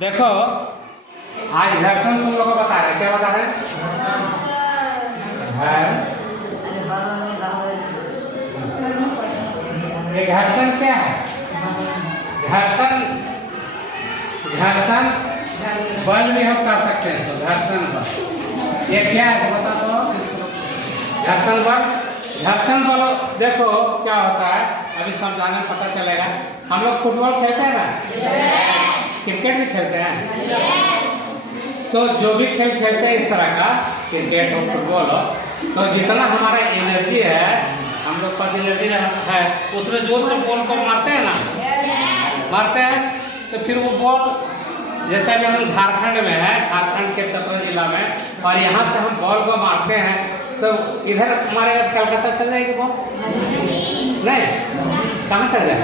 देखो आज घर्षण तुम लोग को बता रहे, क्या बता रहे? ये घर्षण क्या है? घर्षण घर्षण बल भी हम कर सकते हैं। तो घर्षण बल ये क्या है बता दो। घर्षण बल देखो क्या होता है, अभी समझाने में पता चलेगा। हम लोग फुटबॉल खेलते हैं ना, क्रिकेट भी खेलते हैं। तो जो भी खेल खेलते हैं इस तरह का, क्रिकेट हो फुटबॉल हो, तो जितना हमारा एनर्जी है, हम लोग पास एनर्जी है, उतने जोर से बॉल को मारते हैं ना, मारते हैं। तो फिर वो बॉल जैसे अभी हम झारखंड में है, झारखंड के चतरा जिला में, और यहाँ से हम बॉल को मारते हैं तो इधर हमारे कलकत्ता चल जाएगी बॉल? नहीं, कहाँ चल जाए?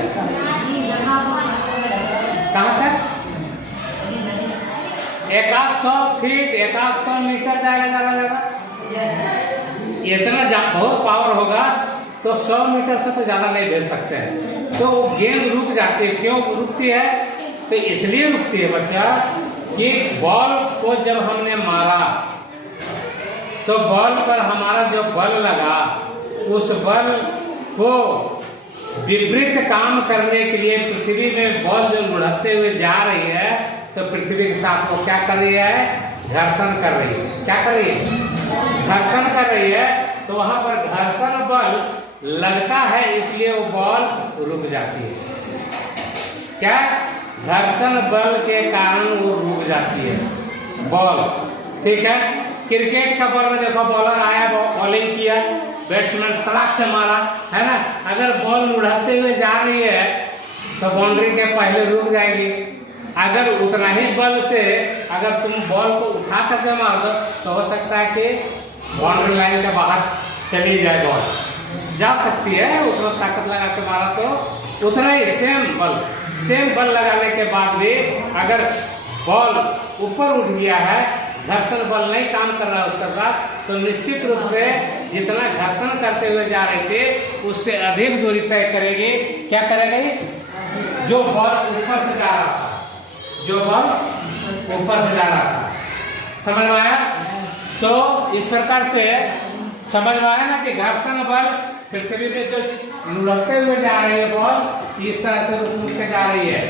कहाँ तक? 100 फीट 100 मीटर जाएगा ज़्यादा। इतना बहुत पावर होगा तो 100 मीटर से तो ज़्यादा नहीं भेज सकते हैं। तो वो गेंद रुक जाती है। क्यों रुकती है? तो इसलिए रुकती है बच्चा कि बॉल को जब हमने मारा तो बॉल पर हमारा जो बल लगा, उस बल को विपरीत काम करने के लिए पृथ्वी में बॉल जो लुढ़कते हुए जा रही है, तो पृथ्वी के साथ वो क्या कर रही है? घर्षण कर रही है। क्या कर रही है? घर्षण कर रही है। तो वहां पर घर्षण बल लगता है, इसलिए वो बॉल रुक जाती है। क्या? घर्षण बल के कारण वो रुक जाती है बॉल। ठीक है। क्रिकेट का बॉल में देखो, बॉलर आया, बॉलिंग किया, बैट्समैन तड़ाक से मारा, है ना। अगर बॉल लुढ़कते हुए जा रही है तो बाउंड्री के पहले रुक जाएगी। अगर उतना ही बल से अगर तुम बॉल को उठा करके मार दो तो हो सकता है कि बाउंड्री लाइन के बाहर चली जाए। बॉल जा सकती है, उतना ताकत लगा के मारा तो उतना ही सेम बल लगाने के बाद भी अगर बॉल ऊपर उठ गया है, घर्षण बल नहीं काम कर रहा है उसका साथ, तो निश्चित रूप से जितना घर्षण करते हुए जा रहे थे उससे अधिक दूरी तय करेगी। क्या करेगी? जो बॉल ऊपर से जा रहा था, जो बॉल ऊपर से जा रहा था। समझ में आया? तो इस प्रकार से समझ में आया ना कि घर्षण बल पृथ्वी पे जो लुढ़कते हुए जा रही है बॉल, इस तरह से रुक के जा रही है,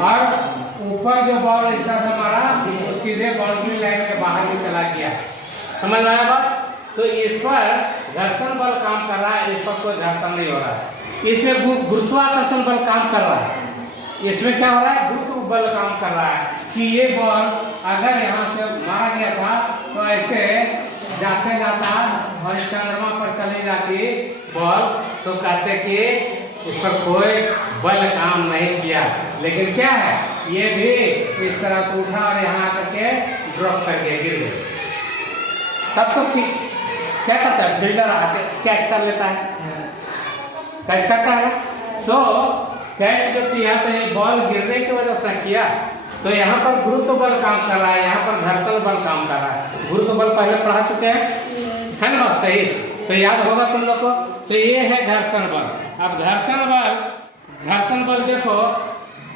और ऊपर जो बॉल इस तरह से मारा वो सीधे बाउंड्री लाइन के बाहर भी चला गया। समझ में आया बात? तो इस पर घर्षण बल काम कर रहा है, इस पर कोई घर्षण नहीं हो रहा है। इसमें गुरुत्वाकर्षण बल काम कर रहा है। इसमें क्या हो रहा है? गुरुत्व बल काम कर रहा है कि ये बॉल अगर यहाँ से मारा गया था तो ऐसे जाते जाता और चंद्रमा पर चली जाती बॉल, तो कहते कि इस पर कोई बल काम नहीं किया। लेकिन क्या है, ये भी इस तरह से उठा और यहाँ आकर के ड्रॉप करके गिर गए। तब तो क्या करता है? फील्डर आके कैच कर लेता है, कैच करता है। तो कैच जो किया तो ये बॉल गिरने की वजह से किया, तो यहाँ पर गुरुत्व बल काम कर रहा है, यहाँ पर घर्षण बल काम कर रहा है। गुरुत्व बल पहले पढ़ा चुके हैं, है ना बात सही? तो याद होगा तुम लोग को। तो ये है घर्षण बल। अब घर्षण बल देखो,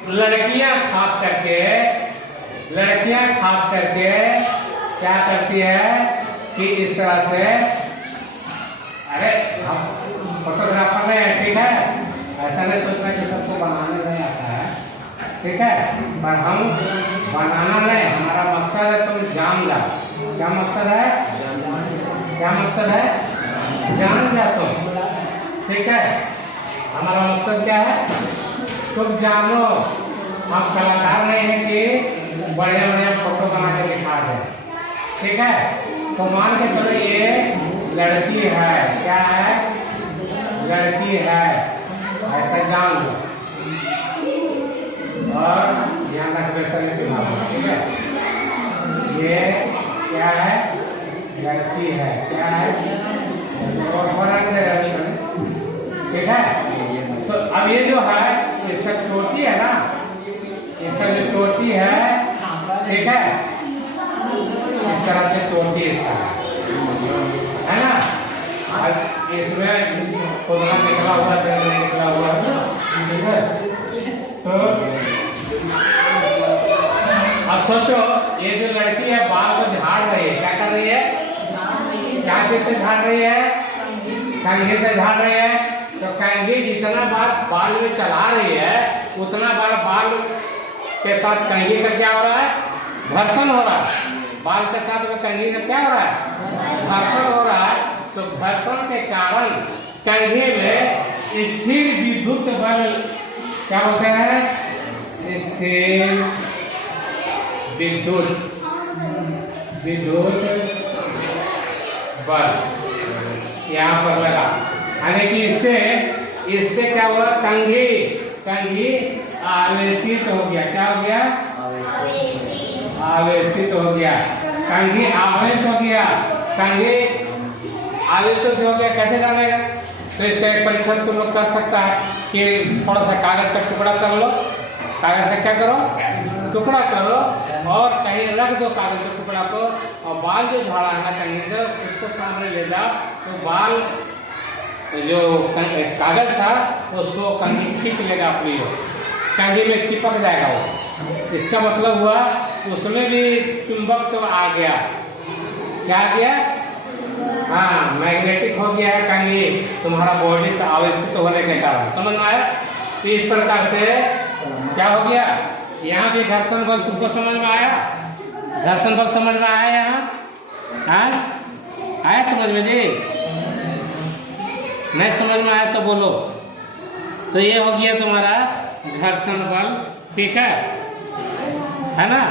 लड़कियां खास करके क्या करती है कि इस तरह से, अरे हम फोटोग्राफर हैं, ठीक है, ऐसा नहीं सोचना कि सबको बनाने नहीं आता है, ठीक है, पर हम बनाना नहीं, हमारा मकसद है तुम जान जाओ। क्या मकसद है? क्या मकसद है? जान जा तुम, ठीक है। हमारा मकसद क्या है? तुम जानो। हम कलाकार नहीं है कि बढ़िया फोटो बना के दिखा दें, ठीक है। तो मान के चलो ये लड़की है, क्या है? लड़की है, ऐसा जान लो और ध्यान रखने के दिमाग, ठीक है। ये क्या है? लड़की है, क्या है? ठीक है। तो अब ये जो है इसका चोटी है ना, इसका जो चोटी है, ठीक है, इस तरह से चोटी इसका है ना। अब इसमें खुदरा निकला हुआ निकला हुआ है, ठीक है। तो सोचो, ये जो लड़की है बाल को झाड़ रही है, क्या कर रही है? क्या चीज से झाड़ रही है? कंघी से झाड़ रही है। तो कंघी जितना बार बाल में चला रही है उतना बार बाल के साथ कंघी का क्या हो रहा है? घर्षण हो रहा है। बाल के साथ में कंघी का क्या हो रहा है? घर्षण हो रहा है। तो घर्षण के कारण कंघी में स्थिर विद्युत बल क्या होता है? स्थिर विद्युत बल यहाँ पर लगा, यानी कि इससे क्या हुआ? कंघी आवेशित हो गया। क्या हो गया? आवेशित हो गया। कंघी आवेश हो गया। कंघी आवेशित हो गया, कैसे जानेगा? तो इसका एक परीक्षण तुम लोग कर सकता है कि थोड़ा सा कागज का टुकड़ा कर लो। कागज का क्या करो? टुकड़ा करो और कहीं रख दो कागज के टुकड़ा को, और बाल जो झाड़ा है ना कंघी से उसको सामने ले जाओ, तो बाल जो कागज था उसको कंघी खींच लेगा अपनी ओर, कंघी में चिपक जाएगा वो। इसका मतलब हुआ उसमें भी चुंबक तो आ गया। क्या आ गया? हाँ, मैग्नेटिक हो गया है कंघी तुम्हारा बॉडी से आवेशित होने के कारण। समझ में आया? तो इस प्रकार से क्या हो गया? यहाँ भी घर्षण बल तुमको समझ में आया? घर्षण बल समझ में आया यहाँ? हाँ, आया समझ में जी? नहीं समझ में आया तो बोलो। तो ये हो गया तुम्हारा घर्षण बल, ठीक है ना?